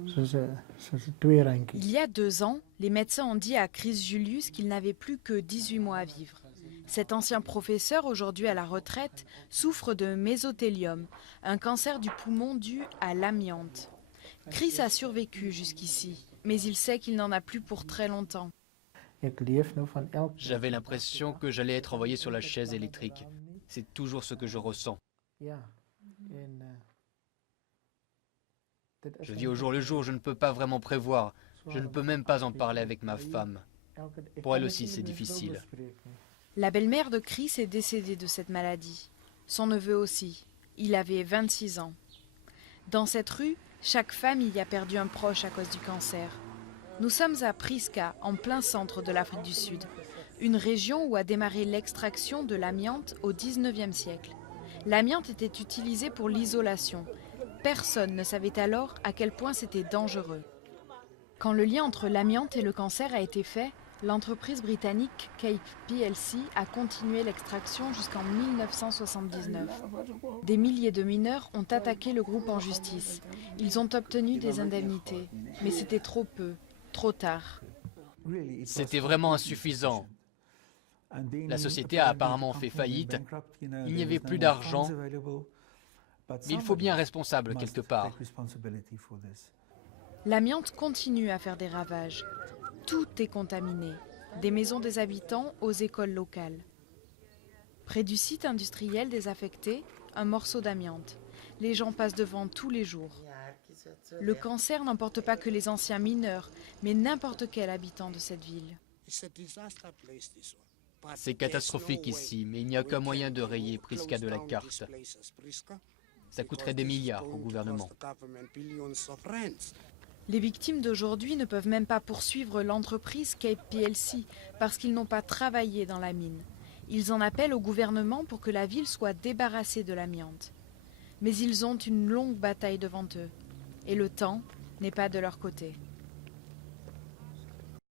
Il y a 2 ans, les médecins ont dit à Chris Julius qu'il n'avait plus que 18 mois à vivre. Cet ancien professeur, aujourd'hui à la retraite, souffre de mésothéliome, un cancer du poumon dû à l'amiante. Chris a survécu jusqu'ici, mais il sait qu'il n'en a plus pour très longtemps. J'avais l'impression que j'allais être envoyé sur la chaise électrique. C'est toujours ce que je ressens. Je vis au jour le jour, je ne peux pas vraiment prévoir. Je ne peux même pas en parler avec ma femme. Pour elle aussi, c'est difficile. La belle-mère de Chris est décédée de cette maladie. Son neveu aussi. Il avait 26 ans. Dans cette rue, chaque famille a perdu un proche à cause du cancer. Nous sommes à Priska, en plein centre de l'Afrique du Sud, une région où a démarré l'extraction de l'amiante au XIXe siècle. L'amiante était utilisé pour l'isolation. Personne ne savait alors à quel point c'était dangereux. Quand le lien entre l'amiante et le cancer a été fait, l'entreprise britannique Cape plc a continué l'extraction jusqu'en 1979. Des milliers de mineurs ont attaqué le groupe en justice. Ils ont obtenu des indemnités, mais c'était trop peu, trop tard. C'était vraiment insuffisant. La société a apparemment fait faillite. Il n'y avait plus d'argent. Mais il faut bien un responsable quelque part. L'amiante continue à faire des ravages. Tout est contaminé, des maisons des habitants aux écoles locales. Près du site industriel désaffecté, un morceau d'amiante. Les gens passent devant tous les jours. Le cancer n'emporte pas que les anciens mineurs, mais n'importe quel habitant de cette ville. C'est catastrophique ici, mais il n'y a aucun moyen de rayer Priska de la carte. Ça coûterait des milliards au gouvernement. Les victimes d'aujourd'hui ne peuvent même pas poursuivre l'entreprise Cape plc parce qu'ils n'ont pas travaillé dans la mine. Ils en appellent au gouvernement pour que la ville soit débarrassée de l'amiante. Mais ils ont une longue bataille devant eux. Et le temps n'est pas de leur côté.